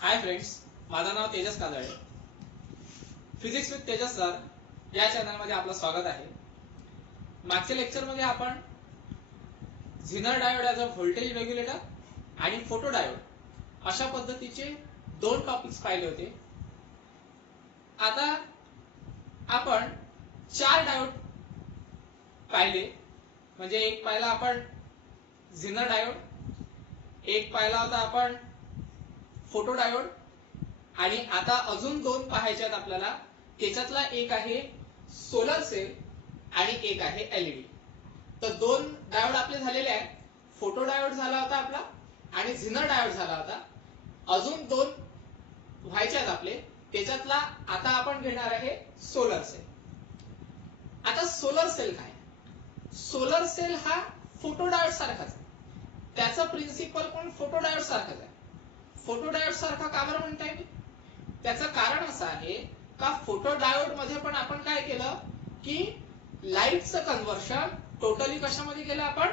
हाय friends, माझं नाव Tejas Kajale. Physics with Tejas sir या चॅनलमध्ये आपलं स्वागत आहे. मागच्या लेक्चरमध्ये आपण zener diode as a voltage regulator आणि फोटो डायोड अशा पद्धतीचे दोन टॉपिक्स पाहिले होते. आता आपण चार डायोड पाहिले. म्हणजे एक पाहिला आपण झिनर डायोड, एक पाहिला होता आपण फोटो डायोड, आणि आता अजून दोन पाहायचे आहेत आपल्याला. त्याच्यातला एक आहे सोलर सेल आणि एक आहे एलईडी. तर दोन डायोड आपले झालेले आहेत. फोटो डायोड झाला होता आपला आणि झिनर डायोड झाला होता. अजून दोन व्हायचे आहेत आपले. त्याच्यातला आता आपण घेणार आहे सोलर सेल. आता सोलर सेल काय? सोलर सेल हा फोटो डायोड सारखाच आहे. त्याचा प्रिन्सिपल पण फोटो डायोड सारखाच आहे. फोटो डायोड सारखा का बरं म्हणताय मी? त्याचं कारण असं आहे का फोटो डायोड मध्ये पण आपण काय केलं की लाईटचं कन्व्हर्शन टोटली कशामध्ये केलं? आपण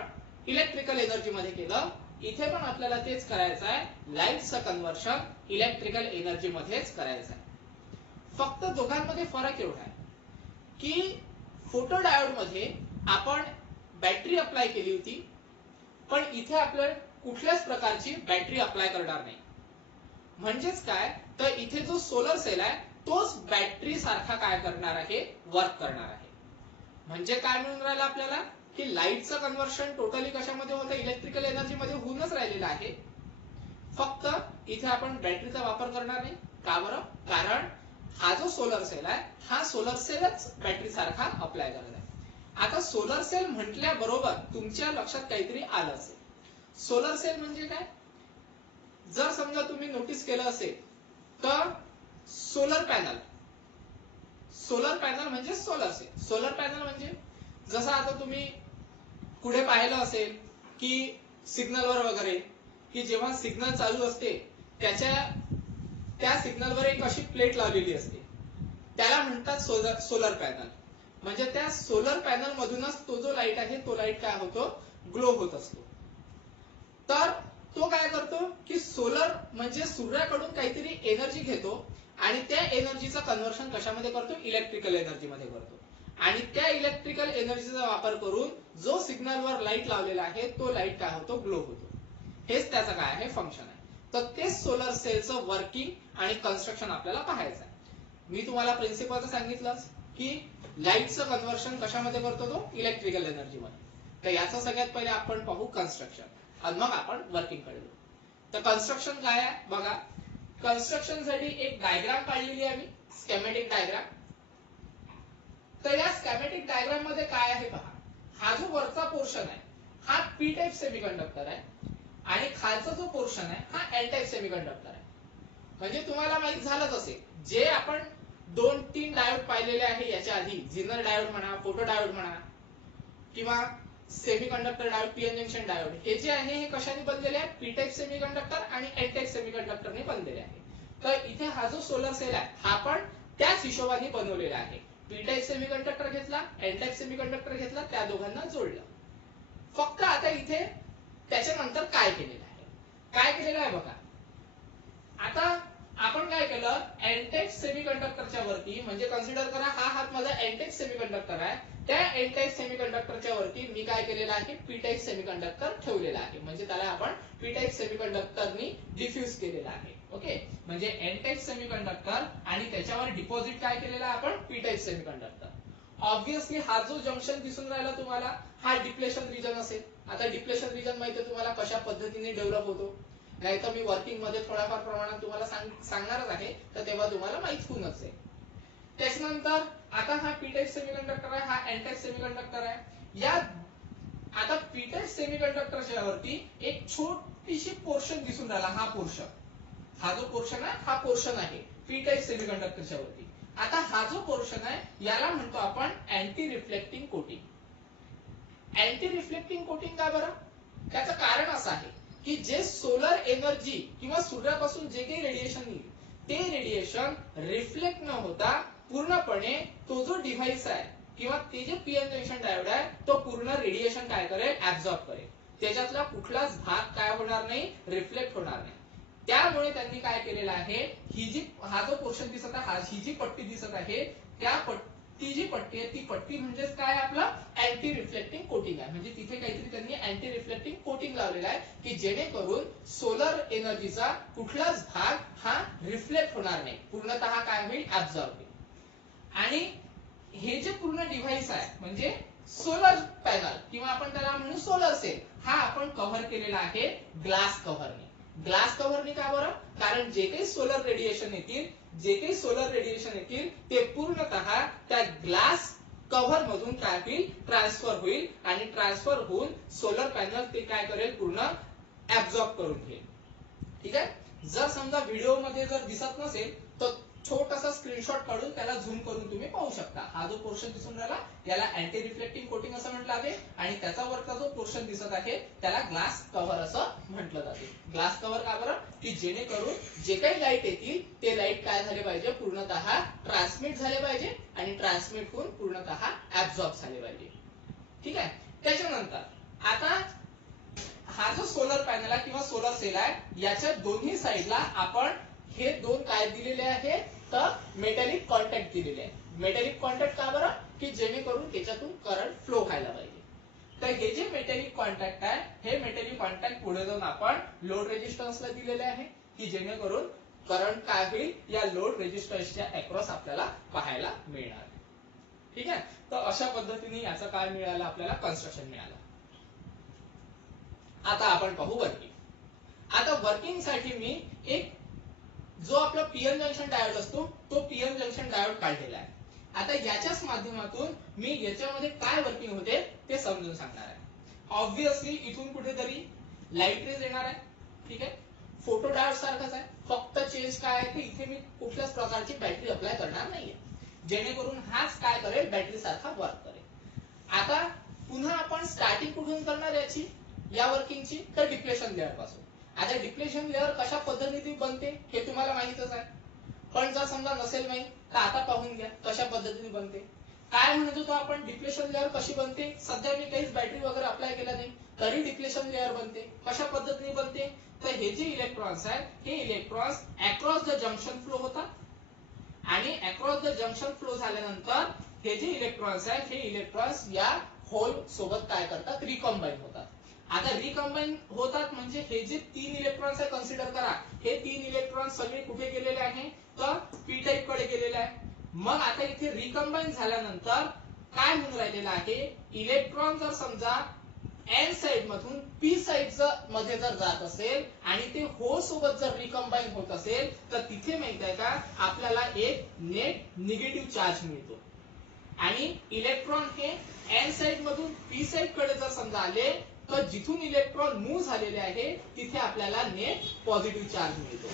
इलेक्ट्रिकल एनर्जी मध्ये केलं. इथे पण आपल्याला तेच करायचं आहे. लाईटचं कन्व्हर्शन इलेक्ट्रिकल एनर्जी मध्येच करायचं आहे. फक्त दोघांमध्ये फरक एवढा आहे की फोटो डायोड मध्ये आपण बॅटरी अप्लाय केली होती, पण इथे आपल्याला कुठल्याच प्रकारची बॅटरी अप्लाय करणार नाही. म्हणजेच काय, तर इथे जो सोलर सेल आहे तोच बॅटरी सारखा काय करणार आहे? वर्क करणार आहे. म्हणजे काय मिळून राहिलं आपल्याला की लाईटचं कन्व्हर्शन टोटली कशामध्ये होतं? इलेक्ट्रिकल एनर्जी मध्ये होऊनच राहिलेलं आहे. फक्त इथे आपण बॅटरीचा वापर करणार नाही. का बरं? कारण हा जो सोलर सेल आहे हा सोलर सेलच बॅटरी सारखा अप्लाय करत आहे. आता सोलर सेल म्हटल्याबरोबर तुमच्या लक्षात काहीतरी आलं असेल. सोलर सेल म्हणजे काय? जर समजा तुम्ही नोटीस केलं असेल तर सोलर पॅनल म्हणजे सोलर सेल. सोलर पॅनल म्हणजे जसं आता तुम्ही पुढे पाहिलं असेल की सिग्नलवर वगैरे की जेव्हा सिग्नल चालू असते त्या सिग्नलवर एक अशी प्लेट लावलेली असते, त्याला म्हणतात सोलर पॅनल. म्हणजे त्या सोलर पॅनल मधूनच तो जो लाईट आहे तो लाईट काय होतो? ग्लो होत असतो. तर तो काय करतो की सोलर म्हणजे सूर्याकडून काहीतरी एनर्जी घेतो आणि त्या एनर्जीचं कन्व्हर्शन कशामध्ये करतो? इलेक्ट्रिकल एनर्जी मध्ये करतो. आणि त्या इलेक्ट्रिकल एनर्जीचा वापर करून जो सिग्नलवर लाईट लावलेला आहे तो लाईट काय होतो? ग्लो होतो. हेच त्याचं काय आहे? फंक्शन आहे. तर तेच सोलर सेलचं वर्किंग आणि कन्स्ट्रक्शन आपल्याला पाहायचं आहे. मी तुम्हाला प्रिन्सिपल सांगितलं की लाईटचं कन्व्हर्शन कशामध्ये करतो? तो इलेक्ट्रिकल एनर्जी मध्ये. तर याचं सगळ्यात पहिले आपण पाहू कन्स्ट्रक्शन आणि मग आपण वर्किंग कडे जाऊ. तर कन्स्ट्रक्शन काय आहे बघा. कन्स्ट्रक्शन साठी एक डायग्राम काढलेली आहे मी, स्केमॅटिक डायग्राम. तर या स्केमॅटिक डायग्राम मध्ये काय आहे पहा. हा जो वरचा पोर्शन आहे हा पी टाइप सेमीकंडक्टर आहे आणि खालचा जो पोर्शन आहे हा एन टाइप सेमीकंडक्टर आहे. म्हणजे तुम्हाला माहित झालंच असेल, जे आपण 2-3 डायोड पाहिलेले आहे याच्या आधी, झिनर डायोड म्हणा, फोटो डायोड म्हणा किंवा semiconductor diode, PN junction diode, हे जे आहे हे कशाने बनलेले आहे? पी टाइप सेमीकंडक्टर आणि एन टाइप सेमीकंडक्टरने बनलेले आहे. तर इथे हा जो सोलर सेल आहे हा पण त्याच हिशोबाने बनवलेला आहे. पी टाइप सेमीकंडक्टर घेतला, एन टाइप सेमीकंडक्टर घेतला, त्या दोघांना जोडलं. फक्त आता इथे त्याच्यानंतर काय केलेलं आहे? काय केलेलं आहे बघा. आता आपण काय केलं? एन टाइप सेमीकंडक्टरच्या वरती, म्हणजे कन्सिडर करा हा हात माझा एन टाइप सेमीकंडक्टर आहे, त्या एन टाइप सेमीकंडक्टरच्या वरती मी काय केलेलं आहे? पी टाइप सेमीकंडक्टर ठेवलेला आहे. म्हणजे त्याला आपण पी टाइप सेमीकंडक्टरनी डिफ्यूज केलेला आहे. ओके, म्हणजे एन टाइप सेमीकंडक्टर आणि त्याच्यावर डिपॉझिट काय केलेला आहे आपण? P type semiconductor. ऑब्विसली हा जो जंक्शन दिसून राहिला तुम्हाला हा डिप्लेशन रिजन असेल. आता डिप्लेशन रिजन माहिती आहे तुम्हाला कशा पद्धतीने डेव्हलप होतो. नाही तर मी वर्किंग मध्ये थोड्याफार प्रमाणात तुम्हाला सांगणारच आहे, तर तेव्हा तुम्हाला माहित होऊनच आहे. त्याच्यानंतर आता हा पी टाइप सेमीकंडक्टर आहे, हा एन टाइप सेमीकंडक्टर आहे. या आता पी टाइप सेमीकंडक्टरच्या वरती एक छोटीशी पोर्शन दिसून राहिला. हा पोर्शन, हा जो पोर्शन आहे हा पोर्शन आहे पी टाइप सेमीकंडक्टरच्या वरती. आता हा जो पोर्शन आहे याला म्हणतो आपण anti reflecting coating. Anti reflecting coating का बरं? त्याचं कारण असं आहे की जे सोलर एनर्जी किंवा सूर्यापासून जे काही रेडिएशन येईल ते रेडिएशन रिफ्लेक्ट न होता पूर्णपणे तो जो डिव्हाइस आहे किंवा ते जे पीएन जंक्शन डायोड आहे तो पूर्ण रेडिएशन काय करेल? ऍब्सॉर्ब करेल. त्याच्यातला कुठलाच भाग काय होणार नाही? रिफ्लेक्ट होणार नाही. त्यामुळे त्यांनी काय केलेलं आहे, हा जो पोर्शन दिसत आहे, ही जी पट्टी दिसत आहे, ती जी पट्टी आहे ती पट्टी म्हणजेच काय आपलं अँटी रिफ्लेक्टिंग कोटिंग आहे. म्हणजे तिथे काहीतरी त्यांनी अँटी रिफ्लेक्टिंग कोटिंग लावलेलं आहे की जेणेकरून सोलर एनर्जीचा कुठलाच भाग हा रिफ्लेक्ट होणार नाही, पूर्णतः काय होईल, ऍब्झॉर्ब होईल. आणि हे जे पूर्ण डिव्हाइस आहे म्हणजे सोलर पॅनल किंवा आपण त्याला म्हणू सोलर सेल, हा आपण कव्हर केलेला आहे ग्लास कव्हरने. ग्लास कव्हरने का बरं, कारण जे काही सोलर रेडिएशन येतील ते पूर्णतः त्या ग्लास कव्हर मधून काय होईल, ट्रान्सफर होईल आणि ट्रान्सफर होऊन सोलर पॅनल ते काय करेल, पूर्ण ऍब्झॉर्ब करून घेईल. ठीक आहे. जर समजा व्हिडिओ मध्ये जर दिसत नसेल तर छोटासा स्क्रीनशॉट काढून त्याला झूम करून तुम्ही पाहू शकता. हा जो पोर्शन दिसून राहिला याला अँटी रिफ्लेक्टिंग कोटिंग असं म्हटलं आहे आणि त्याचा वरचा जो पोर्शन दिसत आहे त्याला ग्लास कव्हर असं म्हटलं जाते. ग्लास कव्हर का बरं, की जेणेकरून जे काही लाईट येतील ते लाईट काय झाले पाहिजे, पूर्णतः ट्रान्समिट झाले पाहिजे आणि ट्रान्समिट होऊन पूर्णतः ऍब्झॉर्ब झाले पाहिजे. ठीक आहे. त्याच्यानंतर आता हा जो सोलर पॅनल आहे किंवा सोलर सेल आहे याच्या दोन्ही साईडला आपण हे दोन काय दिलेले आहे, तर मेटॅलिक कॉन्टॅक्ट दिलेले आहे. मेटॅलिक कॉन्टॅक्ट का बरं, की जेणेकरून त्याच्यातून करंट फ्लो व्हायला पाहिजे. तर हे जे मेटॅलिक कॉन्टॅक्ट आहे, हे मेटॅलिक कॉन्टॅक्ट पुढे जाऊन आपण लोड रेजिस्टन्सला दिलेले आहे की जेणेकरून करंट काय होईल, या लोड रेजिस्टन्सच्या अक्रॉस आपल्याला पाहायला मिळणार. ठीक आहे. तर अशा पद्धतीने याचं काय मिळालं, आपल्याला कन्स्ट्रक्शन मिळालं. आता आपण पाहू वर्किंग. आता वर्किंग साठी मी एक जो आपला पीएन जंक्शन डायोड असतो तो पीएन जंक्शन डायोड काढलेला आहे. आता याच्याच माध्यमातून मी याच्यामध्ये काय वर्किंग होते ते समजून सांगणार आहे. ऑब्विसली इथून कुठेतरी लाईट रेज येणार आहे. ठीक आहे. फोटो डायोड सारखाच आहे, फक्त चेंज काय आहे, इथे मी कुठल्याच प्रकारची बॅटरी अप्लाय करणार नाहीये, जेणेकरून हाच काय करेल, बॅटरी सारखा वर्क करेल. आता पुन्हा आपण स्टार्टिंग कुठून करणार याची, या वर्किंगची, तर डिप्लेशन लेअर पासून. आता डिप्लेशन लेअर कशा पद्धतीने बनते हे तुम्हाला माहितच आहे, पण जर समजा नसेल माहित तर आता पाहून घ्या कशा पद्धतीने बनते. काय म्हणत होतो आपण, डिप्लेशन लेअर कशी बनते, सध्या मी काहीच बॅटरी वगैरे अप्लाय केला नाही तरी डिप्लेशन लेअर बनते. कशा पद्धतीने बनते, तर हे जे इलेक्ट्रॉन्स आहेत हे electrons across the junction flow होतात आणि अक्रॉस द जंक्शन फ्लो झाल्यानंतर हे जे इलेक्ट्रॉन्स आहेत हे इलेक्ट्रॉन्स या होल सोबत काय करतात, रिकॉम्बाईन होतात. आता रिकॉम्बाईन होतात म्हणजे हे जे 3 इलेक्ट्रॉन्स आहे कन्सिडर करा, हे 3 इलेक्ट्रॉन्स सगळे कुठे गेलेले आहे, तर पी टाइप कडे गेलेले आहे. मग आता इथे रिकॉम्बाईन झाल्यानंतर काय होऊन राहिलेलं आहे, इलेक्ट्रॉन जर समजा एन साइड मधून पी साइड मध्ये जर जात असेल आणि ते हो सोबत जर रिकॉम्बाईन होत असेल तर तिथे माहित आहे का, आपल्याला एक नेट निगेटिव्ह चार्ज मिळतो आणि इलेक्ट्रॉन हे एन साइड मधून पी साइड कडे जर समजा आले तर जिथून इलेक्ट्रॉन मूव्ह झालेले आहे तिथे आपल्याला नेट पॉझिटिव्ह चार्ज मिळतो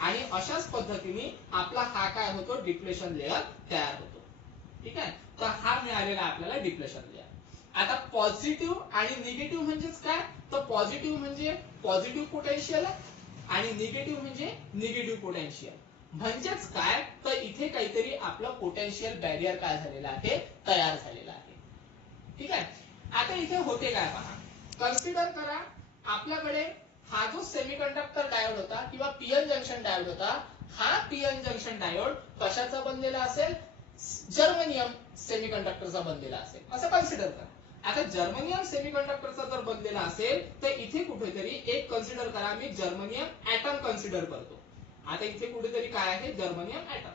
आणि अशाच पद्धतीने आपला हा काय होतो, डिप्लेशन लेअर तयार होतो. ठीक आहे. तर हा मिळालेला आपल्याला डिप्लेशन लेअर. आता पॉझिटिव्ह आणि निगेटिव्ह म्हणजेच काय, तर पॉझिटिव्ह म्हणजे पॉझिटिव्ह पोटेन्शियल आणि निगेटिव्ह म्हणजे निगेटिव्ह पोटेन्शियल. म्हणजेच काय, तर इथे काहीतरी आपलं पोटेन्शियल बॅरियर काय झालेला आहे, तयार झालेला आहे. ठीक आहे. आता इथे होते काय पहा, कन्सिडर करा आपल्याकडे हा जो सेमीकंडक्टर डायोड होता किंवा पीएन जंक्शन डायोड होता, हा पीएन जंक्शन डायोड कशाचा बनलेला असेल, जर्मेनियम सेमीकंडक्टरचा बनलेला असेल असं कन्सिडर करा. आता जर्मेनियम सेमीकंडक्टरचा जर बनलेला असेल तर इथे कुठेतरी एक कन्सिडर करा, मी जर्मेनियम ऍटम कन्सिडर करतो. आता इथे कुठेतरी काय आहे, जर्मेनियम ऍटम.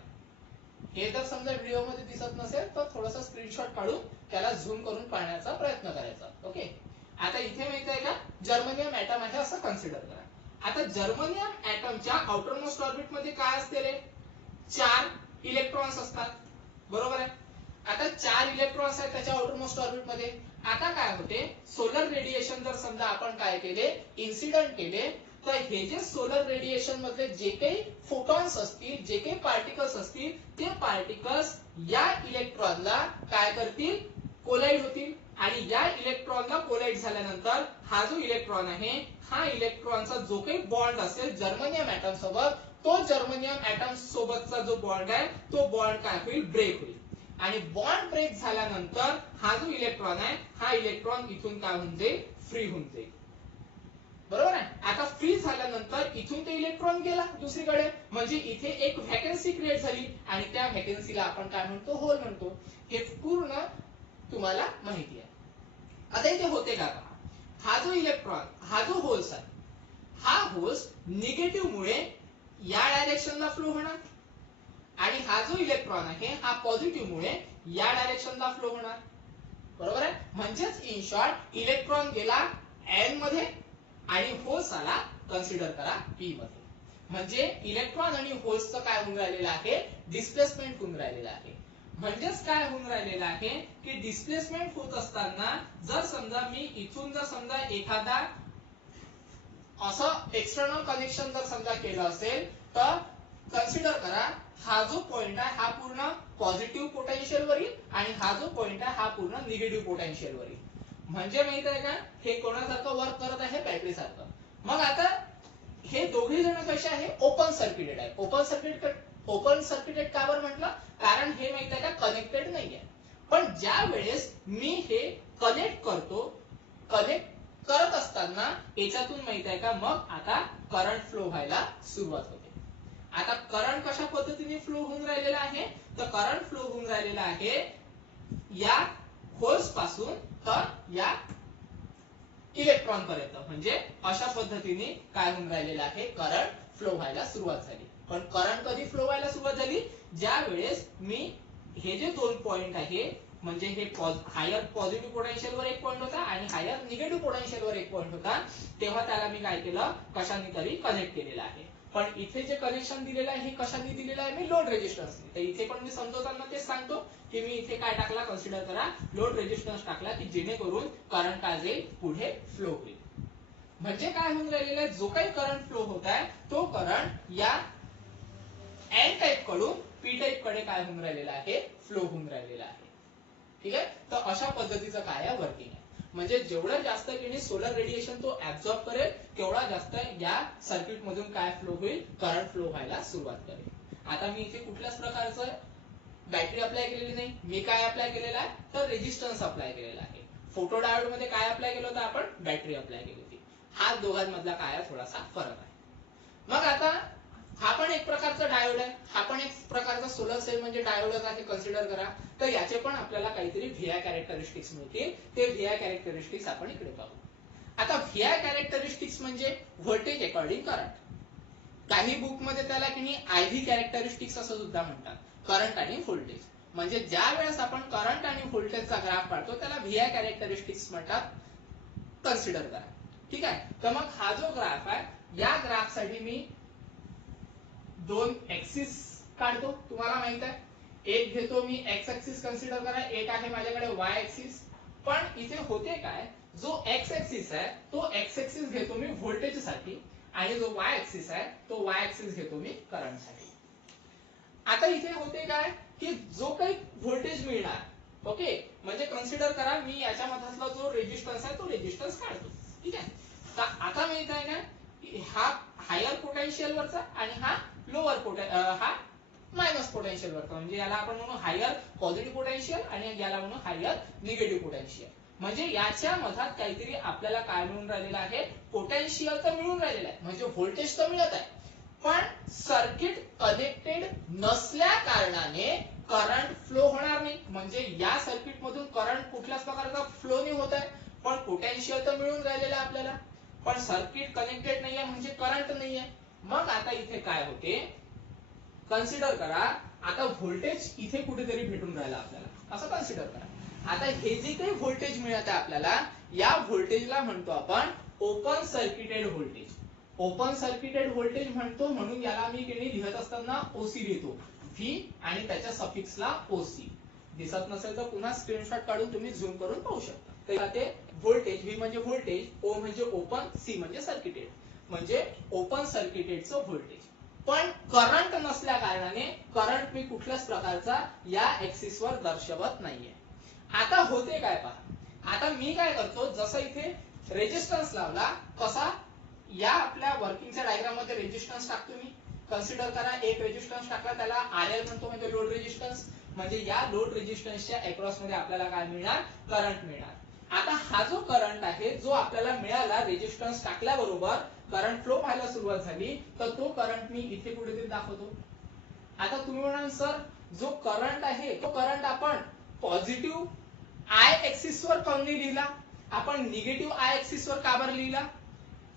हे जर समजा व्हिडिओ मध्ये दिसत नसेल तर थोडासा स्क्रीनशॉट काढून त्याला झूम करून पाहण्याचा प्रयत्न करायचा. ओके. आता इथे माहित आहे का, जर्मेनियम ऍटम आहे असं कन्सिडर करा. आता जर्मेनियम ऍटमच्या आउटर मोस्ट ऑर्बिट मध्ये काय असते रे, 4 इलेक्ट्रॉन्स असतात, बरोबर आहे. आता 4 इलेक्ट्रॉन्स आहेत त्याच्या आउटर मोस्ट ऑर्बिट मध्ये. आता काय होते, सोलर रेडिएशन जर समजा आपण काय केले, इन्सिडेंट केले, तर हे जे सोलर रेडिएशन मध्ये जे काही फोटॉन्स असतील, जे काही पार्टिकल्स असतील, ते पार्टिकल्स या इलेक्ट्रॉनला काय करतील, कोलाइड होतील आणि या इलेक्ट्रॉनला कोलाइड झाल्यानंतर हा जो इलेक्ट्रॉन आहे, हा इलेक्ट्रॉनचा जो काही बॉन्ड असेल जर्मेनियम ऍटम सोबत, तो जर्मेनियम ऍटम सोबतचा जो बॉन्ड आहे तो बॉन्ड काय होईल, ब्रेक होईल आणि बॉन्ड ब्रेक झाल्यानंतर हा जो इलेक्ट्रॉन आहे, हा इलेक्ट्रॉन इथून काय होऊन जाईल, फ्री होऊन जाईल. बरोबर आहे. आता फ्री झाल्यानंतर इथून ते इलेक्ट्रॉन गेला दुसरीकडे, म्हणजे इथे एक व्हॅकन्सी क्रिएट झाली आणि त्या व्हॅकन्सीला आपण काय म्हणतो, होल म्हणतो. हे पूर्ण तुम्हाला माहिती आहे. आता इथे होते का पहा, हा जो इलेक्ट्रॉन, हा जो होल्स आहे, हा होल्स निगेटिव्ह मुळे या डायरेक्शनला फ्लो होणार आणि हा जो इलेक्ट्रॉन आहे हा पॉझिटिव्ह मुळे या डायरेक्शनला फ्लो होणार. बरोबर आहे. म्हणजेच इन शॉर्ट इलेक्ट्रॉन गेला एन मध्ये आणि होल्स आला कन्सिडर करा पी मध्ये. म्हणजे इलेक्ट्रॉन आणि होल्सचं काय होऊन राहिलेलं आहे, डिस्प्लेसमेंट होऊन राहिलेलं आहे. म्हणजेच काय होऊन राहिलेलं आहे की डिस्प्लेसमेंट होत असताना जर समजा मी इथून जर समजा एखादा असं एक्सटर्नल कनेक्शन जर समजा केलं असेल तर कन्सिडर करा हा जो पॉइंट आहे हा पूर्ण पॉझिटिव्ह पोटेन्शियल वर येईल आणि हा जो पॉइंट आहे हा पूर्ण निगेटिव्ह पोटेन्शियल वर येईल. म्हणजे माहित आहे का हे कोणासारखं वर्क करत आहे, बॅटरी सारखं. मग आता हे दोघे जण कसे आहे, ओपन सर्किटेड आहे. ओपन सर्किटेड का बरं म्हटलं, कारण हे माहित आहे का कनेक्टेड नाहीये. पण ज्या वेळेस मी हे कनेक्ट करत असताना याच्यातून माहित आहे का मग आता करंट फ्लो व्हायला सुरुवात होते. आता करंट कशा पद्धतीने फ्लो होऊन राहिलेला आहे, तर करंट फ्लो होऊन राहिलेला आहे या होल्स पासून तर या इलेक्ट्रॉन पर्यंत. म्हणजे अशा पद्धतीने काय होऊन राहिलेलं आहे, करंट फ्लो व्हायला सुरुवात झाली. पण करंट कधी फ्लो व्हायला सुरुवात झाली, ज्या वेळेस मी हे जे दोन पॉइंट आहे म्हणजे हे हायर पॉझिटिव्ह पोटेन्शियल वर एक पॉइंट होता आणि हायर निगेटिव्ह पोटेन्शियल वर एक पॉइंट होता, तेव्हा त्याला मी काय केलं, कशाने तरी कनेक्ट केलेलं आहे. पण इथे जे कनेक्शन दिलेलं आहे हे कशाने दिलेलं आहे, मी लोड रेजिस्टन्सने. तर इथे पण मी समजवताना तेच सांगतो की मी इथे काय टाकला, कन्सिडर करा लोड रेजिस्टन्स टाकला की जेणेकरून करंट काय जाईल, पुढे फ्लो होईल. म्हणजे काय होऊन राहिलेलं आहे, जो काही करंट फ्लो होत आहे तो करंट या एन टाइप कडून पी टाइप कडे काय होऊन राहिलेला आहे, फ्लो होऊन राहिलेला आहे. ठीक आहे. तर अशा पद्धतीचं काय आहे वर्किंग आहे. म्हणजे जेवढं जास्त की सोलर रेडिएशन तो ऍब्सॉर्ब करेल तेवढा जास्त या सर्किट मधून काय फ्लो होईल, करंट फ्लो व्हायला सुरुवात करेल. आता मी इथे कुठल्याच प्रकारचं बॅटरी अप्लाय केलेली नाही. मी काय अप्लाय केलेला आहे, तर रेजिस्टन्स अप्लाय केलेला आहे. फोटो डायोड मध्ये काय अप्लाय केलं होतं आपण, बॅटरी अप्लाय केली होती. हा दोघांमधला काय थोडासा फरक आहे. मग आता हा पण एक प्रकारचा डायोड आहे, हा पण एक प्रकारचा सोलर सेल म्हणजे डायोडच आहे, कन्सिडर करा. तर याचे पण आपल्याला काहीतरी व्हीआय कॅरेक्टरिस्टिक्स मिळतील. ते व्हीआय कॅरेक्टरिस्टिक्स आपण इकडे पाहू. आता व्हीआय कॅरेक्टरिस्टिक्स म्हणजे व्होल्टेज अकॉर्डिंग करंट. काही बुक मध्ये त्याला की आयव्ही कॅरेक्टरिस्टिक्स असं सुद्धा म्हणतात, करंट आणि व्होल्टेज. म्हणजे ज्या वेळेस आपण करंट आणि व्होल्टेजचा ग्राफ काढतो त्याला व्हीआय कॅरेक्टरिस्टिक्स म्हणतात, कन्सिडर करा. ठीक आहे. तर मग हा जो ग्राफ आहे, या ग्राफ साठी मी दोन एक्सिस काढतो. तुम्हाला माहित आहे, एक घेतो मी एक्स एक्सिस कन्सिडर करा, एक आहे माझ्याकडे वाय एक्सिस. पण इथे होते काय, जो एक्स एक्सिस आहे तो एक्स एक्सिस घेतो मी व्होल्टेज साठी आणि जो वाय एक्सिस आहे तो वाय एक्सिस घेतो मी करंट साठी. आता इथे होते काय की जो काही व्होल्टेज मिळणार, ओके, म्हणजे कन्सिडर करा मी याच्या मधातला जो रेजिस्टन्स आहे तो रेजिस्टन्स काढतो. ठीक आहे. तर आता माहित आहे ना की हा हायर पोटेन्शियल वरचा आणि हा लोअर हा मायनस पोटेन्शियल वरचा. म्हणजे याला आपण म्हणू हायर पॉझिटिव्ह पोटेन्शियल आणि याला म्हणू हायर निगेटिव्ह पोटेन्शियल. म्हणजे याच्या मधात काहीतरी आपल्याला काय मिळून राहिलेलं आहे, पोटेन्शियल तर मिळून राहिलेलं आहे, म्हणजे व्होल्टेज तर मिळत आहे. पण सर्किट कनेक्टेड नसल्या कारणाने करंट फ्लो होणार नाही. म्हणजे या सर्किट मधून करंट कुठल्याच प्रकारचा फ्लो नाही होत आहे, पण पोटेन्शियल तर मिळून राहिलेलं आहे आपल्याला. पण सर्किट कनेक्टेड नाहीये म्हणजे करंट नाहीये. मग आता इथे काय होते, कन्सिडर करा आता व्होल्टेज इथे कुठेतरी भेटून राहिला आपल्याला, असं कन्सिडर करा. आता हे जे काही व्होल्टेज मिळत आहे आपल्याला, या व्होल्टेजला म्हणतो आपण open circuited voltage. Open circuited voltage म्हणतो म्हणून याला मी लिहित असताना ओसी लिहितो, व्ही आणि त्याच्या सफिक्सला ओसी. दिसत नसेल तर पुन्हा स्क्रीनशॉट काढून तुम्ही झूम करून पाहू शकता. तर ते व्होल्टेज, व्ही म्हणजे व्होल्टेज, ओ म्हणजे ओपन, सी म्हणजे सर्किटेड, म्हणजे ओपन सर्किटेडचं व्होल्टेज. पण करंट नसल्या कारणाने करंट मी कुठल्याच प्रकारचा या एक्सिस वर दर्शवत नाहीये. आता होते काय पहा, आता मी काय करतो, जसं इथे रेजिस्टन्स लावला तसा या आपल्या वर्किंगच्या डायग्राम मध्ये रेजिस्टन्स टाकतो मी. कन्सिडर करा एक रेजिस्टन्स टाकला, त्याला आरएल म्हणतो, म्हणजे लोड रेजिस्टन्स. म्हणजे या लोड रेजिस्टन्सच्या अक्रॉस मध्ये आपल्याला काय मिळणार, करंट मिळणार. आता हा जो करंट आहे जो आपल्याला मिळाला रेजिस्टन्स टाकल्याबरोबर करंट फ्लो व्हायला सुरुवात झाली, तर तो करंट मी इथे कुठेतरी दाखवतो. आता तुम्ही म्हणाल सर जो करंट आहे तो करंट आपण पॉझिटिव्ह आय एक्सिस वर का नाही लिहिला, आपण निगेटिव्ह आय एक्सिस वर का बरं लिहिला?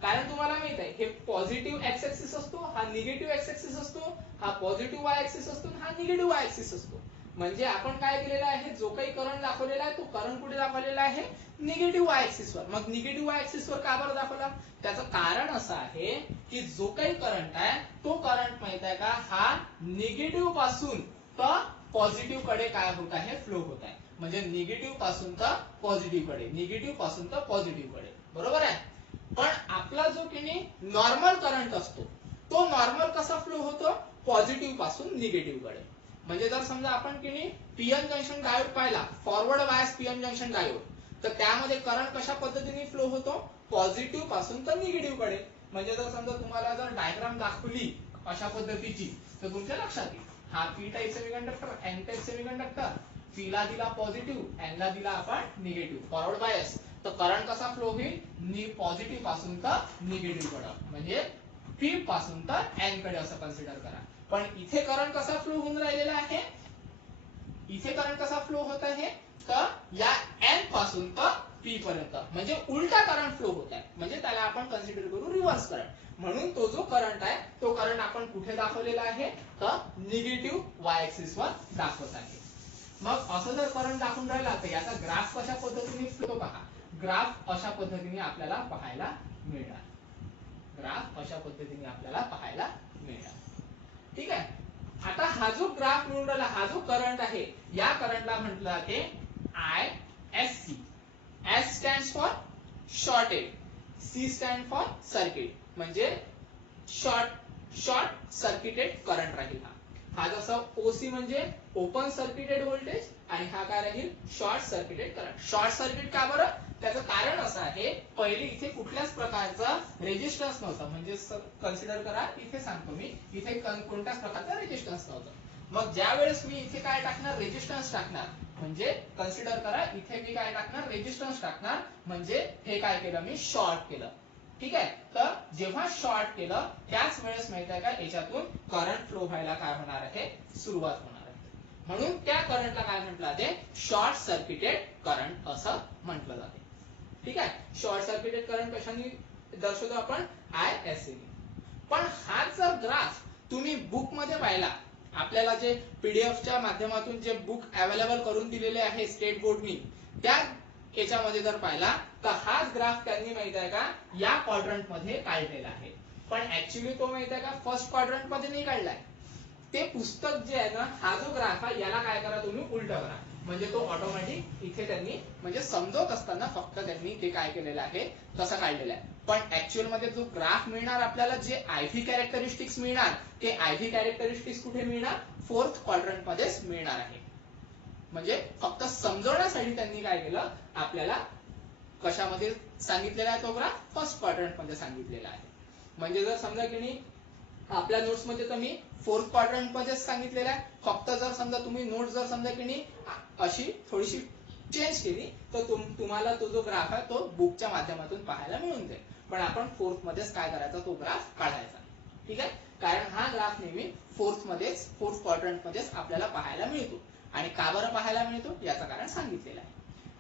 कारण तुम्हाला माहित आहे हे पॉझिटिव्ह एक्स एक्सिस असतो, हा निगेटिव्ह एक्स एक्सिस असतो, हा पॉझिटिव्ह वाय एक्सिस असतो, हा निगेटिव्ह वाय एक्सिस असतो. म्हणजे आपण काय केलेलं आहे, जो काही करंट दाखवलेला आहे तो करंट कुठे दाखवलेला आहे, निगेटिव्ह वाय एक्सिस वर. मग निगेटिव्ह वाय एक्सिस वर का बरं दाखवला? त्याचं कारण असं आहे की जो काही करंट आहे तो करंट माहित आहे का, हा निगेटिव्ह पासून तर पॉझिटिव्ह कडे काय होत आहे, फ्लो होत आहे. म्हणजे निगेटिव्ह पासून तर पॉझिटिव्ह कडे, निगेटिव्ह पासून तर पॉझिटिव्ह कडे, बरोबर आहे. पण आपला जो की नॉर्मल करंट असतो तो नॉर्मल कसा फ्लो होतो, पॉझिटिव्ह पासून निगेटिव्ह कडे. म्हणजे जर समजा आपण की पीएन जंक्शन डायोड पाहिला, forward bias PN junction diode, तर त्यामध्ये करंट कशा पद्धतीने फ्लो होतो, पॉझिटिव्ह पासून तर निगेटिव्ह कडे. म्हणजे जर समजा तुम्हाला जर डायग्राम दाखवली अशा पद्धतीची तर तुमच्या लक्षात येईल, हा P type semiconductor, N type semiconductor, P ला दिला पॉझिटिव्ह, एन ला दिला आपण निगेटिव्ह, फॉरवर्ड बायस. तर करंट कसा फ्लो होईल, पॉझिटिव्ह पासून तर निगेटिव्ह कडे, म्हणजे पी पासून तर एन कडे असं कन्सिडर करा. पण इथे करंट कसा फ्लो होऊन राहिलेला आहे, इथे करंट कसा फ्लो होत आहे, तर या एन पासून तर पी पर्यंत, म्हणजे उलटा करंट फ्लो होत आहे. म्हणजे त्याला आपण कन्सिडर करू रिव्हर्स करंट. म्हणून तो जो करंट आहे तो करंट आपण कुठे दाखवलेला आहे, तर निगेटिव्ह वाय एक्सिस वर दाखवत आहे. मग असं जर करंट दाखवून राहिला तर याचा ग्राफ कशा पद्धतीने फ्लो पहा. ग्राफ अशा पद्धतीने आपल्याला पाहायला मिळणार, ग्राफ अशा पद्धतीने आपल्याला पाहायला मिळणार. ठीक आहे. आता हा जो ग्राफ मिळून राहिला, हा जो करंट आहे, या करंटला म्हटलं जाते I S C. S stands for shorted, C stand for circuit, म्हणजे शॉर्ट सर्किटेड करंट राहील. हा जसं ओसी म्हणजे ओपन सर्किटेड व्होल्टेज, आणि हा काय राहील, short circuited current. Short circuit का बरं, त्याचं कारण असं आहे, पहिले इथे कुठल्याच प्रकारचा रेजिस्टन्स नव्हता. म्हणजे कन्सिडर करा, इथे सांगतो मी, इथे कोणत्याच प्रकारचा रेजिस्टन्स नव्हता. मग ज्या वेळेस मी इथे काय टाकणार, रेजिस्टन्स टाकणार, म्हणजे कन्सिडर करा इथे मी काय टाकणार, रेजिस्टन्स टाकणार, म्हणजे हे काय केलं मी, शॉर्ट केलं. ठीक आहे. तर जेव्हा शॉर्ट केलं त्याच वेळेस माहित आहे का, याच्यातून करंट फ्लो व्हायला काय होणार आहे, सुरुवात होणार आहे. म्हणून त्या करंटला काय म्हटलं जाते, शॉर्ट सर्किटेड करंट असं म्हटलं जाते. ठीक आहे. शॉर्ट सर्किटेड करंट कशाने दर्शवतो आपण, आय एस सी. पण हा जर ग्राफ तुम्ही बुक मध्ये पाहिला, आपल्याला जे पीडीएफच्या माध्यमातून जे बुक अवेलेबल करून दिलेले आहे स्टेट बोर्डनी, त्या याच्यामध्ये जर पाहिला तर हाच ग्राफ त्यांनी माहित आहे का या क्वाड्रंट मध्ये काढलेला आहे. पण ऍक्च्युली तो माहित आहे का फर्स्ट क्वाड्रंट मध्ये नाही काढलाय. ते पुस्तक जे आहे ना, हा जो ग्राफ आहे याला काय करा तुम्ही, उलट करा, म्हणजे तो ऑटोमॅटिक इथे त्यांनी म्हणजे समजवत असताना फक्त त्यांनी ते काय केलेलं आहे, तसं काढलेलं आहे. पण ऍक्च्युअल मध्ये जो ग्राफ मिळणार आपल्याला, जे आयव्ही कॅरेक्टरिस्टिक्स मिळणार, ते आयव्ही कॅरेक्टरिस्टिक्स कुठे मिळणार, फोर्थ क्वाड्रंट मध्येच मिळणार आहे. म्हणजे फक्त समजवण्यासाठी त्यांनी काय केलं, आपल्याला कशामध्ये सांगितलेला आहे तो ग्राफ, फर्स्ट क्वाड्रंट मध्ये सांगितलेला आहे. म्हणजे जर समजा की नाही आपल्या नोट्स मध्ये तर मी फोर्थ क्वाड्रंट मध्येच सांगितलेलं आहे, फक्त जर समजा तुम्ही नोट जर समजा की नाही अशी थोडीशी चेंज केली तर तुम्हाला तो जो ग्राफ आहे तो बुकच्या माध्यमातून पाहायला मिळून जाईल. पण आपण फोर्थ मध्येच काय करायचा, तो ग्राफ काढायचा. ठीक आहे. कारण हा ग्राफ नेहमी फोर्थ क्वाड्रंट मध्येच आपल्याला पाहायला मिळतो. आणि का बरं पाहायला मिळतो, याचं कारण सांगितलेलं आहे.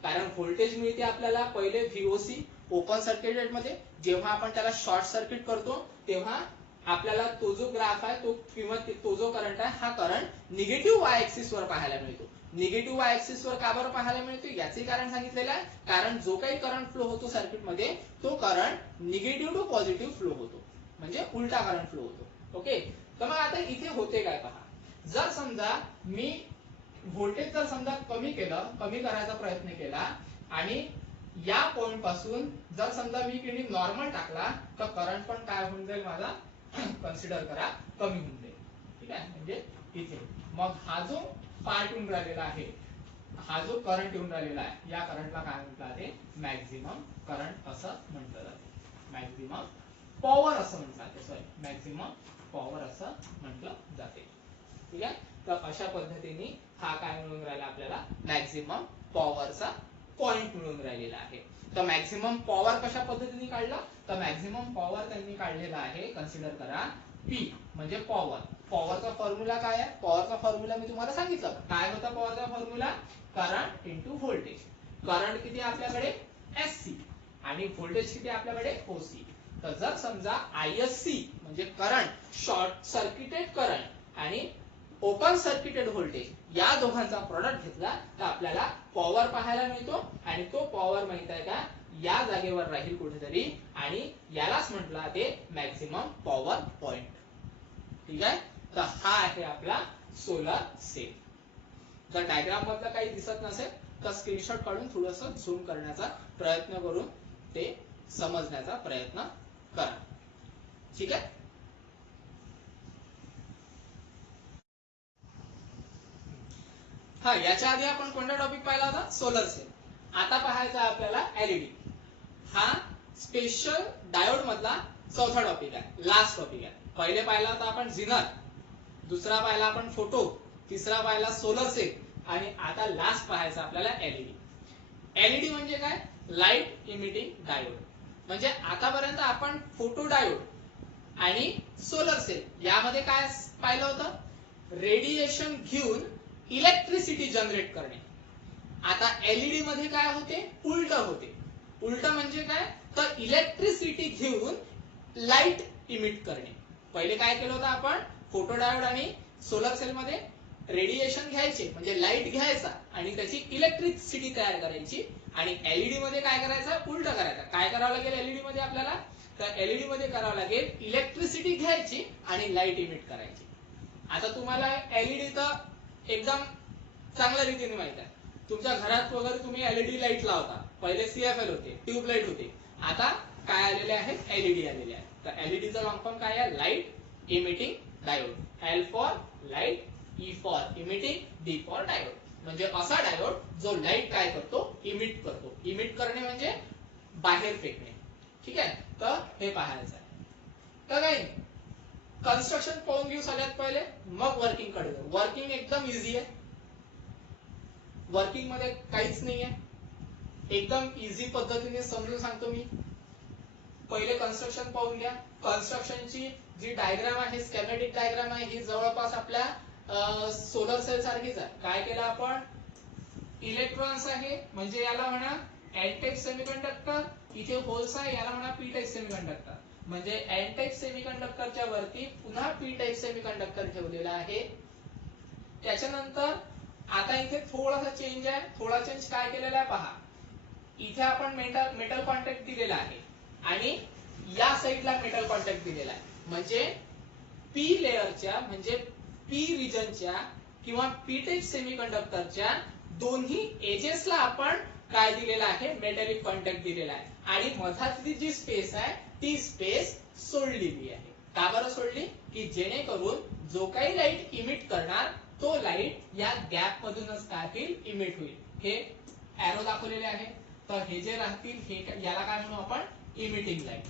कारण व्होल्टेज मिळते आपल्याला पहिले व्हीओसी ओपन सर्किटेड मध्ये, जेव्हा आपण त्याला शॉर्ट सर्किट करतो तेव्हा आपल्याला तो जो ग्राफ आहे तो किंवा तो जो करंट आहे, हा करंट निगेटिव्ह वाय एक्सिस वर पाहायला मिळतो. निगेटिव्ह वाय एक्सिस वर का बरं पाहायला मिळतो, याचे कारण सांगितलेलं आहे. कारण जो काही करंट फ्लो होतो सर्किट मध्ये, तो current negative to positive flow होतो, म्हणजे उलटा करंट फ्लो होतो. ओके. तर मग आता इथे होते काय पहा, जर समजा मी व्होल्टेज जर समजा कमी करायचा प्रयत्न केला, आणि या पॉइंट पासून जर समजा मी किती नॉर्मल टाकला, तर करंट पण काय होऊन जाईल माझा, कन्सिडर करा, कमी होऊन जाईल. ठीक आहे. म्हणजे इथे मग हा जो पार्ट येऊन राहिलेला आहे, हा जो करंट येऊन राहिलेला आहे, या करंटला काय म्हटलं जाते, मॅक्झिमम करंट असं म्हटलं जाते. मॅक्झिमम पॉवर असं म्हटलं जाते, सॉरी मॅक्झिमम पॉवर असं म्हटलं जाते. ठीक आहे. तर अशा पद्धतीने हा काय मिळून राहिला आपल्याला, मॅक्झिमम पॉवरचा पॉइंट मिळून राहिलेला आहे. तर मॅक्झिमम पॉवर कशा पद्धतीने काढला, तर मॅक्झिमम पॉवर त्यांनी काढलेला आहे, कन्सिडर करा P म्हणजे पॉवर. पॉवरचा फॉर्म्युला काय आहे, पॉवरचा फॉर्म्युला मी तुम्हाला सांगितलं. काय होता पॉवरचा formula, current into voltage. Current किती आपल्याकडे SC आणि व्होल्टेज किती आपल्याकडे OC. तर जर समजा ISC म्हणजे करंट, शॉर्ट सर्किटेड करंट आणि ओपन सर्किटेड व्होल्टेज या दोघांचा प्रोडक्ट घेतला तर आपल्याला पॉवर पाहायला मिळतो आणि तो पॉवर माहित आहे का या जागेवर राहील कुठेतरी आणि यालाच म्हटलं ते मॅक्झिमम पॉवर पॉइंट. ठीक आहे. तर हा आहे आपला सोलर सेल. जर डायग्राम मधलं काही दिसत नसेल तर स्क्रीनशॉट काढून थोडस झूम करण्याचा प्रयत्न करून ते समजण्याचा प्रयत्न करा. ठीक आहे. हा, याच्या आधी आपण कोणता टॉपिक पाहिला होता, सोलर सेल. आता पाहायचा आपल्याला एलईडी. हा स्पेशल डायोड मधला चौथा टॉपिक आहे, लास्ट टॉपिक आहे. पहिले पाहिला होता आपण झिनर, दुसरा पाहिला आपण फोटो, तिसरा पाहिला सोलर सेल आणि आता लास्ट पाहायचा आपल्याला एलईडी. एलईडी म्हणजे काय, लाईट इमिटिंग डायोड. म्हणजे आतापर्यंत आपण फोटो डायोड आणि सोलर सेल यामध्ये काय पाहिलं होतं, रेडिएशन घेऊन इलेक्ट्रिसिटी जनरेट करणे. आता एलईडी मध्ये काय होते, उलट होते. उलट म्हणजे काय, तर इलेक्ट्रिसिटी घेऊन लाईट इमिट करणे. पहिले काय केलं होतं आपण, फोटो डायोड आणि सोलर सेल मध्ये रेडिएशन घ्यायचे म्हणजे लाईट घ्यायचा आणि त्याची इलेक्ट्रिसिटी तयार करायची. आणि एलईडी मध्ये काय करायचं, उलट करायचं. काय करावं लागेल एलईडी मध्ये आपल्याला, तर एलईडी मध्ये करावं लागेल इलेक्ट्रिसिटी घ्यायची आणि लाईट इमिट करायची. आता तुम्हाला एलईडी तर एकदम चांगल्या रीतीने माहित आहे. तुमच्या घरात वगैरे तुम्ही एलईडी लाईट लावता. पहिले सीएफएल होते, ट्यूबलाईट होते. आता काय आलेले आहेत, एलईडी आलेले आहेत. तर एलईडीचा लॉंग फॉर्म काय आहे, light emitting diode. L for light, E for emitting, D for diode. म्हणजे असा डायोड जो लाईट काय करतो, इमिट करतो. इमिट करणे म्हणजे बाहेर फेकणे. ठीक आहे. तर हे पाहायचं आहे. तर काही कन्स्ट्रक्शन पाहून घेऊ सगळ्यात पहिले, मग वर्किंग कडे जाऊ. वर्किंग एकदम इझी आहे. वर्किंग मध्ये काहीच नाहीये, एकदम इझी पद्धतीने समजून सांगतो मी. पहिले कन्स्ट्रक्शन पाहून घ्या. कन्स्ट्रक्शनची जी डायग्राम आहे, स्केमॅटिक डायग्राम आहे, ही जवळपास आपल्या सोलर सेल सारखीच आहे. काय केलं आपण, इलेक्ट्रॉन्स आहे म्हणजे याला म्हणा एन टाइप सेमीकंडक्टर, इथे होल्स आहे याला म्हणा पी टाइप सेमीकंडक्टर. म्हणजे एन टाइप सेमीकंडक्टरच्या वरती पुन्हा पी टाइप सेमीकंडक्टर ठेवलेला आहे. त्याच्यानंतर आता इथे थोडासा चेंज आहे. थोडा चेंज काय केलेला आहे पहा. इथे आपण मेटल कॉन्टॅक्ट दिलेला आहे आणि या साइडला मेटल कॉन्टॅक्ट दिलेला आहे. म्हणजे पी लेअरच्या म्हणजे पी रिजनच्या किंवा पी टाइप सेमीकंडक्टरच्या दोन्ही एजेसला आपण काय दिलेला आहे, मेटॅलिक कॉन्टॅक्ट दिलेला आहे. आणि मधातली जी स्पेस आहे ती स्पेस सोडलेली आहे. का बरं सोडली, की जेणेकरून जो काही लाईट इमिट करणार तो लाईट या गॅप मधूनच काय होईल, इमिट होईल. हे एरो दाखवलेले आहे. तर हे जे राहतील हे याला काय म्हणू आपण, emitting light.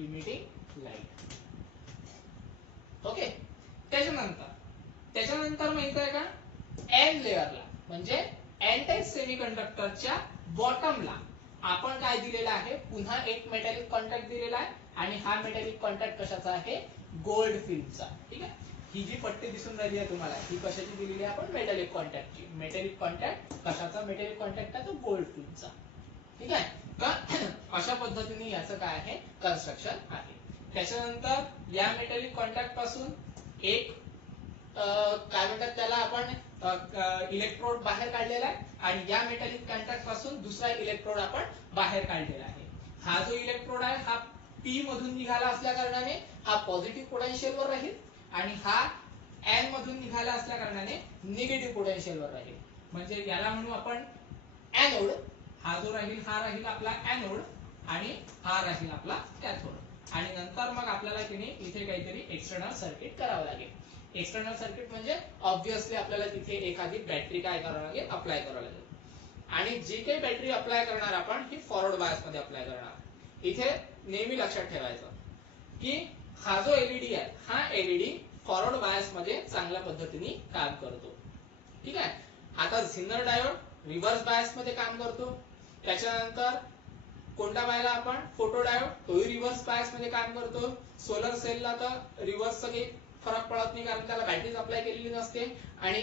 Emitting light. Okay. त्याच्यानंतर माहित आहे का, एन लेअरला म्हणजे एन टाइप सेमीकंडक्टरच्या बॉटमला आपण काय दिलेला आहे, पुन्हा एक मेटॅलिक कॉन्टॅक्ट दिलेला आहे. आणि हा मेटॅलिक कॉन्टॅक्ट कशाचा आहे, गोल्ड फिल्मचा. ठीक आहे. ही जी पट्टी दिसून राहिली आहे तुम्हाला, ही कशाची दिलेली आहे आपण, मेटॅलिक कॉन्टॅक्टची. मेटॅलिक कॉन्टॅक्ट कशाचा, मेटॅलिक कॉन्टॅक्ट आहे तो गोल्ड फिल्मचा. ठीक आहे. तर अशा पद्धतीने याचं काय आहे, कन्स्ट्रक्शन आहे. त्याच्यानंतर या मेटॅलिक कॉन्टॅक्ट पासून एक काय म्हणतात त्याला आपण इलेक्ट्रोड बाहेर काढलेला आहे आणि या मेटॅलिक कॉन्टॅक्ट पासून दुसरा इलेक्ट्रोड आपण बाहेर काढलेला आहे. हा जो इलेक्ट्रोड आहे हा पी मधून निघाला असल्या कारणाने हा पॉझिटिव्ह पोटेन्शियल वर राहील आणि हा एन मधून निघाला असल्या कारणाने निगेटिव्ह पोटेन्शियल वर राहील. म्हणजे याला म्हणू आपण एनोड. हा जो राहील हा राहील आपला एनोड आणि हा राहील आपला कॅथोड. आणि नंतर मग आपल्याला की नाही इथे काहीतरी एक्सटर्नल सर्किट करावं लागेल. एक्सटर्नल सर्किट म्हणजे ऑब्विसली आपल्याला तिथे एखादी बॅटरी काय करावं लागेल, अप्लाय करावं लागेल. आणि जी काही बॅटरी अप्लाय करणार आपण ही फॉरवर्ड बायस मध्ये अप्लाय करणार. इथे नेहमी लक्षात ठेवायचं की हा जो एलईडी आहे हा एलईडी फॉरवर्ड बायस मध्ये चांगल्या पद्धतीने काम करतो. ठीक आहे. आता झिनर डायोड रिव्हर्स बायस मध्ये काम करतो. त्याच्यानंतर कोणता पाहिला आपण, फोटोडायोड, तोही रिव्हर्स बायस मध्ये काम करतो. सोलर सेलला तर रिव्हर्सचा काही फरक पडत नाही कारण त्याला बॅटरी अप्लाय केलेली नसते. आणि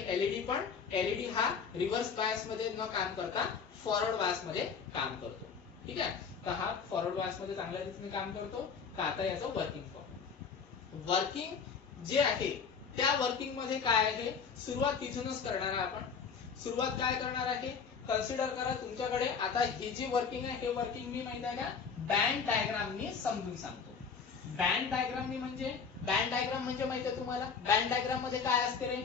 एलईडी हा रिव्हर्स बायस मध्ये न काम करता फॉरवर्ड बायस मध्ये काम करतो. ठीक आहे, तर हा फॉरवर्ड बायस मध्ये चांगल्या रीतीने काम करतो. का आता याचं वर्किंग जे आहे त्या वर्किंग मध्ये काय आहे, सुरुवात तिथूनच करणार आहे आपण. सुरुवात काय करणार आहे, कन्सिडर करा तुमच्याकडे आता ही जी वर्किंग आहे हे वर्किंग मी माहित आहे का बँड डायग्रामनी समजून सांगतो. बँड डायग्राम म्हणजे माहिती आहे तुम्हाला, बँड डायग्राम मध्ये काय असते रे,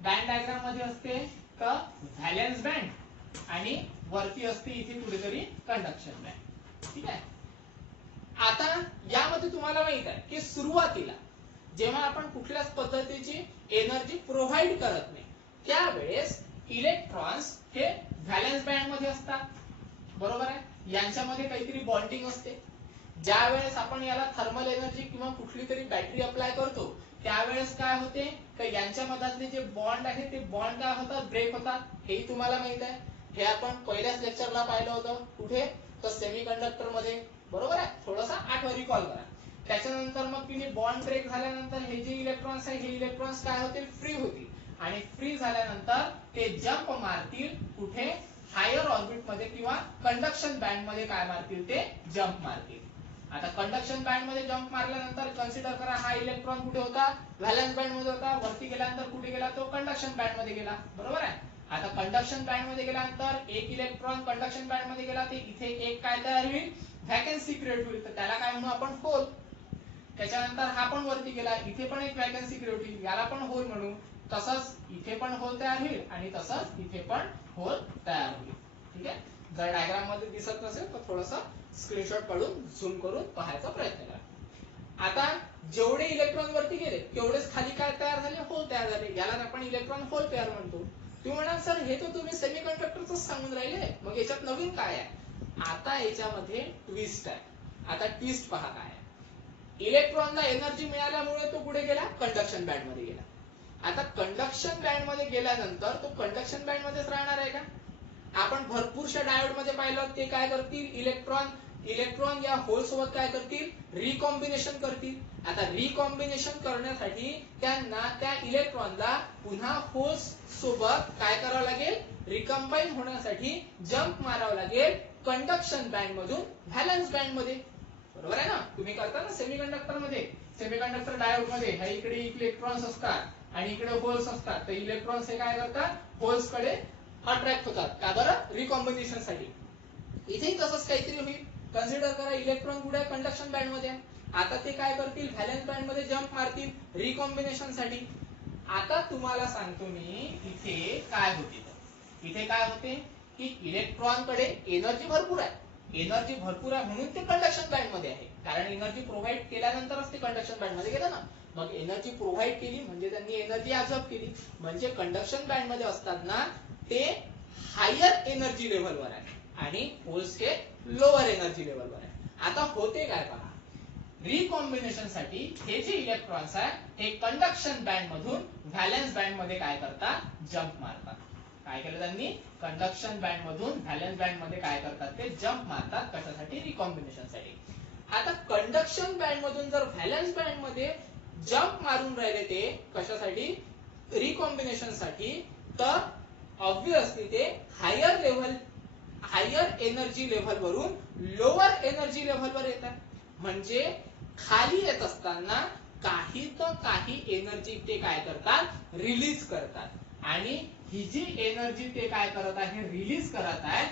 बँड डायग्राम मध्ये असते का व्हॅलेन्स बँड आणि वरती असते इथे कुठेतरी कंडक्शन बँड. ठीक आहे, आता यामध्ये तुम्हाला माहित आहे की सुरुवातीला जेव्हा आपण कुठल्याच पद्धतीची एनर्जी प्रोव्हाइड करत नाही त्यावेळेस इलेक्ट्रॉन्स हे व्हॅलेन्स बँड मध्ये असतात. बरोबर आहे, यांच्यामध्ये काहीतरी बॉन्डिंग असते. ज्या वेळेस आपण याला थर्मल एनर्जी किंवा कुठली तरी बॅटरी अप्लाय करतो त्यावेळेस काय होते तर यांच्या मधातले जे बॉन्ड आहे ते बॉन्ड काय होतात, ब्रेक होतात. हेही तुम्हाला माहित आहे, हे आपण पहिल्याच लेक्चरला पाहिलं होतं. कुठे तर सेमीकंडक्टर मध्ये. बरोबर आहे, थोडासा आठवण रिकॉल करा. त्याच्यानंतर मग तिने बॉन्ड ब्रेक झाल्यानंतर हे जे इलेक्ट्रॉन्स आहे हे इलेक्ट्रॉन्स काय होतील, फ्री होतील. आणि फ्री झाल्यानंतर ते जंप मारतील कुठे, हायर ऑर्बिट मध्ये किंवा कंडक्शन बँड मध्ये काय मारतील, ते जंप मारतील. आता कंडक्शन बँड मध्ये जंप मारल्यानंतर कन्सिडर करा हा इलेक्ट्रॉन कुठे होता, व्हॅलेन्स बँड मध्ये होता. वरती गेल्यानंतर कुठे गेला, तो कंडक्शन बँड मध्ये गेला. बरोबर आहे, आता कंडक्शन बँड मध्ये गेल्यानंतर एक इलेक्ट्रॉन कंडक्शन बँड मध्ये गेला, ते इथे एक काय तयार होईल, व्हॅकन्सी क्रिएट होईल. तर त्याला काय म्हणू आपण, होल. त्याच्यानंतर हा पण वरती गेला, इथे पण एक व्हॅकन्सी क्रिएट होईल, याला पण होल म्हणू. तसंच इथे पण होल तयार होईल आणि तसंच इथे पण होल तयार होईल. ठीक आहे, जर डायग्राम मध्ये दिसत नसेल तर थोडंसं स्क्रीनशॉट काढून झूम करून पाहायचा प्रयत्न करा. आता जेवढे इलेक्ट्रॉन वरती गेले तेवढेच खाली काय तयार झाले, होल तयार झाले. याला आपण इलेक्ट्रॉन होल पेअर म्हणतो. तुम्ही म्हणाल सर हे तर तुम्ही सेमीकंडक्टरच सांगून राहिले, मग याच्यात नवीन काय आहे. आता याच्यामध्ये ट्विस्ट आहे. आता ट्विस्ट पहा काय आहे. इलेक्ट्रॉनला एनर्जी मिळाल्यामुळे तो कुठे गेला, कंडक्शन बँड मध्ये गेला. आता कंडक्शन बँड मध्ये गेल्यानंतर तो कंडक्शन बँड मध्येच राहणार आहे का. आपण भरपूरशा डायोड मध्ये पाहिलं, ते काय करतील, इलेक्ट्रॉन या होल सोबत काय करतील, रिकॉम्बिनेशन करतील. आता रिकॉम्बिनेशन करण्यासाठी त्यांना त्या इलेक्ट्रॉनला पुन्हा होल्स सोबत काय करावं लागेल, रिकम्बाईन होण्यासाठी जंप मारावं लागेल कंडक्शन बँड मधून व्हॅलेन्स बँड मध्ये. बरोबर आहे ना, तुम्ही करता ना सेमीकंडक्टर मध्ये, सेमीकंडक्टर डायोड मध्ये ह्या इकडे इलेक्ट्रॉन्स असतात आणि इकडे होल्स असतात. तर इलेक्ट्रॉन्स हे काय करतात, होल्स कडे अट्रॅक्ट होतात. का बरं, रिकॉम्बिनेशन साठी. इथेही तसंच काहीतरी होईल. कन्सिडर करा इलेक्ट्रॉन कुठे, कंडक्शन बँड मध्ये. आता ते काय करतील, व्हॅलेन्स बँड मध्ये जंप मारतील रिकॉम्बिनेशन साठी. आता तुम्हाला सांगतो मी इथे काय होते. इथे काय होते की इलेक्ट्रॉन कडे एनर्जी भरपूर आहे. एनर्जी भरपूर आहे म्हणून ते कंडक्शन बँड मध्ये आहे. कारण एनर्जी प्रोव्हाइड केल्यानंतरच ते कंडक्शन बँड मध्ये गेलं ना. मग एनर्जी प्रोव्हाइड केली म्हणजे त्यांनी एनर्जी ऍब्सॉर्ब केली. म्हणजे कंडक्शन बँड मध्ये असताना ते हायर एनर्जी लेव्हलवर आहे आणि होल्स हे लोअर एनर्जी लेव्हलवर आहे. आता होते काय पहा, रिकॉम्बिनेशन साठी हे जे इलेक्ट्रॉन्स आहे हे कंडक्शन बँड मधून व्हॅलेन्स बँड मध्ये काय करतात, जंप मारतात. काय केलं त्यांनी, कंडक्शन बँड मधून व्हॅलेन्स बँड मध्ये काय करतात, ते जंप मारतात. कशासाठी, रिकॉम्बिनेशन साठी. आता कंडक्शन बँड मधून जर व्हॅलेन्स बँड मध्ये जंप मारून राहिले ते कशासाठी, रिकॉम्बिनेशन साठी, तर ऑब्विसली ते हायर एनर्जी लेव्हल वरून लोअर एनर्जी लेव्हलवर येतात. म्हणजे खाली येत असताना काही एनर्जी ते काय करतात, रिलीज करतात. आणि ही जी एनर्जी ते काय करत आहे, रिलीज करत आहे,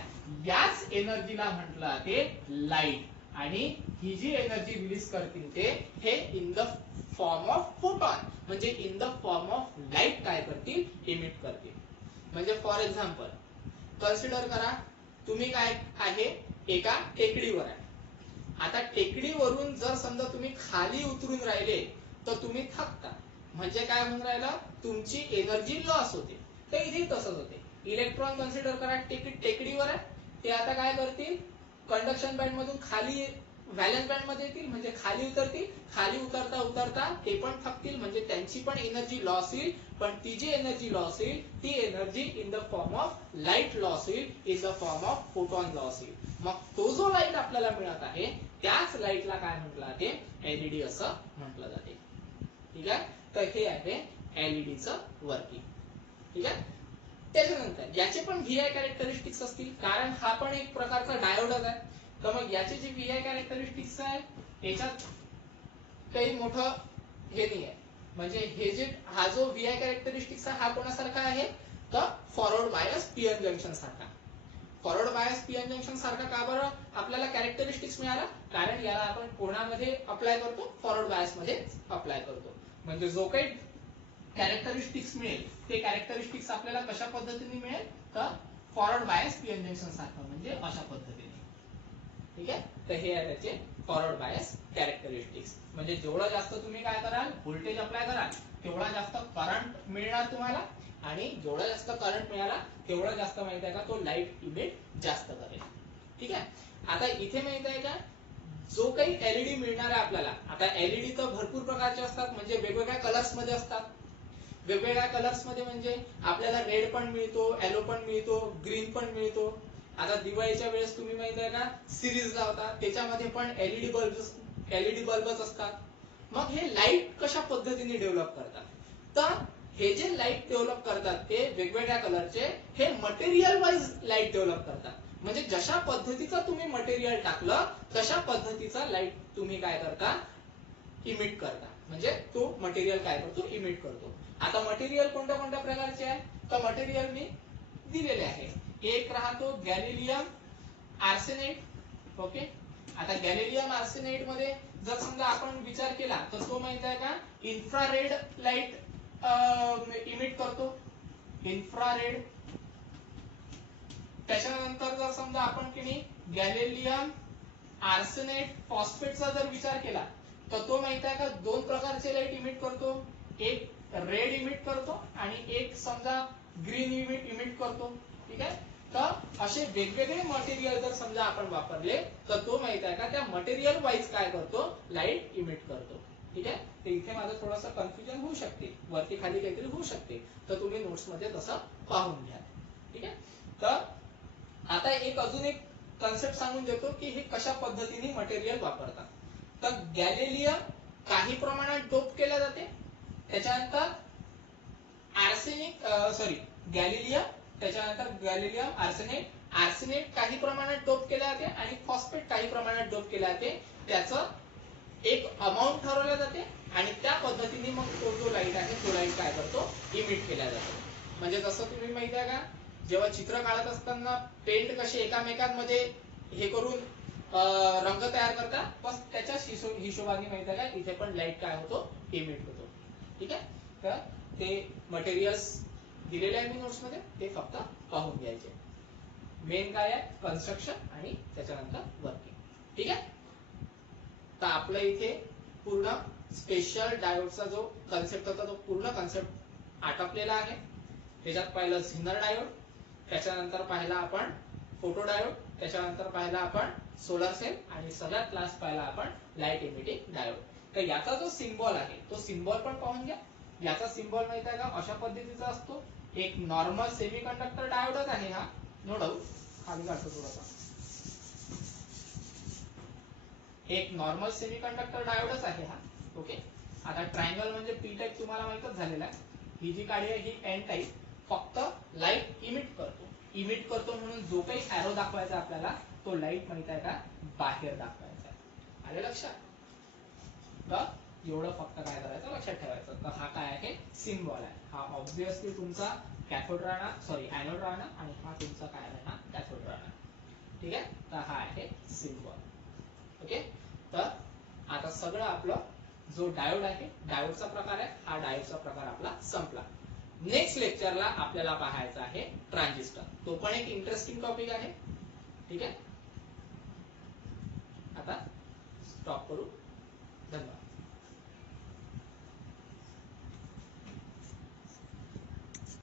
याच एनर्जीला म्हटलं ते लाईट. आणि ही जी एनर्जी रिलीज करतील ते हे in the form of photon, म्हणजे in the form of light काय करतील, इमिट करतील. म्हणजे फॉर एक्झाम्पल कन्सिडर करा तुम्ही काय आहे, एका टेकडीवर आहे. आता टेकडीवरून जर समजा तुम्ही खाली उतरून राहिले तर तुम्ही थकता. म्हणजे काय म्हणून राहिलं, तुमची एनर्जी लॉस होते. तर इथे तसंच होते. इलेक्ट्रॉन कन्सिडर करा टेकडीवर आहे, ते आता काय करतील, कंडक्शन बँड मधून खाली व्हॅलेन्स बँड मध्ये येतील म्हणजे खाली उतरतील, खाली उतरता उतरता ते पण थकतील म्हणजे त्यांची पण एनर्जी लॉस होईल, पण ती जी एनर्जी लॉस होईल ती energy in the form of light loss होईल, in the form of photon loss होईल. मग तो जो लाईट आपल्याला मिळत आहे त्याच लाईटला काय म्हटलं जाते, एलईडी असं म्हटलं जाते. ठीक आहे, तर हे आहे एलईडीचं वर्किंग. ठीक आहे, त्याच्यानंतर याचे पण व्हीआय कॅरेक्टरिस्टिक्स असतील, कारण हा पण एक प्रकारचा डायोडच आहे. तर मग याचे जे व्हीआय कॅरेक्टरिस्टिक्स आहे याच्यात काही मोठं हे नाही आहे. म्हणजे हे जे हा जो व्हीआय कॅरेक्टरिस्टिक्स आहे हा कोणासारखा आहे, तर फॉरवर्ड बायस पीएन जंक्शन सारखा. फॉरवर्ड बायस पीएन जंक्शन सारखा का बरं आपल्याला कॅरेक्टरिस्टिक्स मिळाला, कारण याला आपण कोणामध्ये अप्लाय करतो, फॉरवर्ड बायस मध्ये अप्लाय करतो. म्हणजे जो काही कॅरेक्टरिस्टिक्स मिळेल ते कॅरेक्टरिस्टिक्स आपल्याला कशा पद्धतीने मिळेल, तर फॉरवर्ड बायस पीएन जंक्शन सारखं म्हणजे अशा पद्धतीने. ठीक आहे, तर हे आहे त्याचे फॉरवर्ड बायस कॅरेक्टरिस्टिक्स. म्हणजे जेवढं जास्त तुम्ही काय कराल, व्होल्टेज अप्लाय कराल तेवढा जास्त करंट मिळणार तुम्हाला, आणि जेवढा जास्त करंट मिळाला तेवढा जास्त माहित आहे का तो लाईट इमिट जास्त करेल. ठीक आहे, आता इथे माहित आहे का जो काही एलईडी मिळणार आहे आपल्याला, आता एलईडी तर भरपूर प्रकारचे असतात, म्हणजे वेगवेगळ्या कलर्स मध्ये असतात. वेगवेगळ्या कलर्स मध्ये म्हणजे आपल्याला रेड पण मिळतो, येलो पण मिळतो, ग्रीन पण मिळतो. आता दिवाळीच्या वेळेस तुम्ही माहित आहे का सिरीज लावता त्याच्यामध्ये पण एलईडी बल्बच असतात. मग हे लाईट कशा पद्धतीने डेव्हलप करतात, तर हे जे लाईट डेव्हलप करतात ते वेगवेगळ्या कलरचे हे मटेरियल वाइज लाईट डेव्हलप करतात. म्हणजे जशा पद्धतीचं तुम्ही मटेरियल टाकलं तशा पद्धतीचा लाईट तुम्ही काय करता, इमिट करता. म्हणजे तो मटेरियल काय करतो, इमिट करतो. आता मटेरियल कोणत्या कोणत्या प्रकारचे आहे, तर मटेरियल मी दिलेले आहे. एक राहतो गॅलिलियम आर्सेनाइड. ओके, आता गॅलिलियम आर्सेनाइड मध्ये जर समजा आपण विचार केला तर तो माहित आहे का इन्फ्रारेड लाईट इमिट करतो, इन्फ्रारेड. त्याच्यानंतर जर समजा आपण की नाही गॅलिलियम आर्सेनाइड फॉस्फेटचा जर विचार केला तर तो माहित आहे का दोन प्रकारचे लाईट इमिट करतो, एक रेड इमिट करतो आणि एक समजा ग्रीन इमिट करतो. ठीक आहे, तर असे वेगवेगळे मटेरियल जर समजा आपण वापरले तर तो माहित आहे का त्या मटेरियल वाईज काय करतो, लाईट इमिट करतो. ठीक आहे, तर इथे माझं थोडंसं कन्फ्युजन होऊ शकते, वरती खाली काहीतरी होऊ शकते, तर तुम्ही नोट्स मध्ये तसं पाहून घ्या. ठीक आहे, तर आता अजून एक कन्सेप्ट सांगून देतो की हे कशा पद्धतीने मटेरियल वापरतात. तर गॅलिलियम काही प्रमाणात डोप केल्या जाते, त्याच्यानंतर गॅलिलियम, त्याच्यानंतर गॅलिलियम आर्सेनाइड काही प्रमाणात डोप केल्या जाते आणि फॉस्फेट काही प्रमाणात डोप केल्या जाते. त्याचं एक अमाऊंट ठरवल्या जाते आणि त्या पद्धतीने मग तो जो लाईट आहे तो लाईट काय करतो, इमिट केला जातो. म्हणजे जसं तुम्ही माहिती आहे का जेव्हा चित्र काढत असताना पेंट कसे एकामेकांमध्ये हे करून रंग तयार करतात, बस त्याच्याच हिशोबाने माहिती आहे का इथे पण लाईट काय होतो, इमिट होतो. ठीक आहे, तर ते मटेरियल्स दिलेले आहे मी नोट्स मध्ये, ते फक्त पाहून घ्यायचे. मेन काय आहे, कन्स्ट्रक्शन आणि त्याच्यानंतर वर्किंग. ठीक आहे, तर आपल्या इथे पूर्ण स्पेशल डायोडचा जो कन्सेप्ट होता तो पूर्ण कन्सेप्ट आटपलेला आहे. त्याच्यात पाहिलं झिनर डायोड, त्याच्यानंतर पाहिला आपण फोटो डायोड, त्याच्यानंतर पाहिला आपण सोलर सेल आणि सगळ्यात लास्ट पाहिला आपण लाईट इमिटिंग डायोड. तर याचा जो सिम्बॉल आहे तो सिम्बॉल पण पाहून घ्या. याचा सिम्बॉल माहित आहे का अशा पद्धतीचा असतो, एक नॉर्मल सेमीकंडक्टर डायोडच आहे हा, नो डाऊट. खाली काढतो थोडासा, एक नॉर्मल सेमीकंडक्टर डायोडच आहे हा. ओके, आता ट्रायंगल म्हणजे पी टाइप तुम्हाला माहितच झालेला आहे. ही जी काडी आहे ही एन टाइप, फक्त लाईट इमिट करतो म्हणून जो काही एरो दाखवायचा आपल्याला तो लाईट माहित आहे का बाहेर दाखवायचा. आले लक्षात, तर एवढं फक्त काय करायचं लक्षात ठेवायचं. तर हा काय आहे, सिम्बॉल आहे. हा ऑब्विसली तुमचा कॅथोड राहणार, एनोड राहणार आणि हा तुमचा काय राहणार, कॅथोड राहणार. ठीक आहे, तर हा आहे सिम्बॉल. ओके, तर आता सगळं आपलं जो डायोड आहे डायोडचा प्रकार आहे, हा डायोडचा प्रकार आपला संपला. नेक्स्ट लेक्चरला आपल्याला पाहायचा आहे ट्रान्झिस्टर. तो पण एक इंटरेस्टिंग टॉपिक आहे. ठीक आहे, आता स्टॉप करू.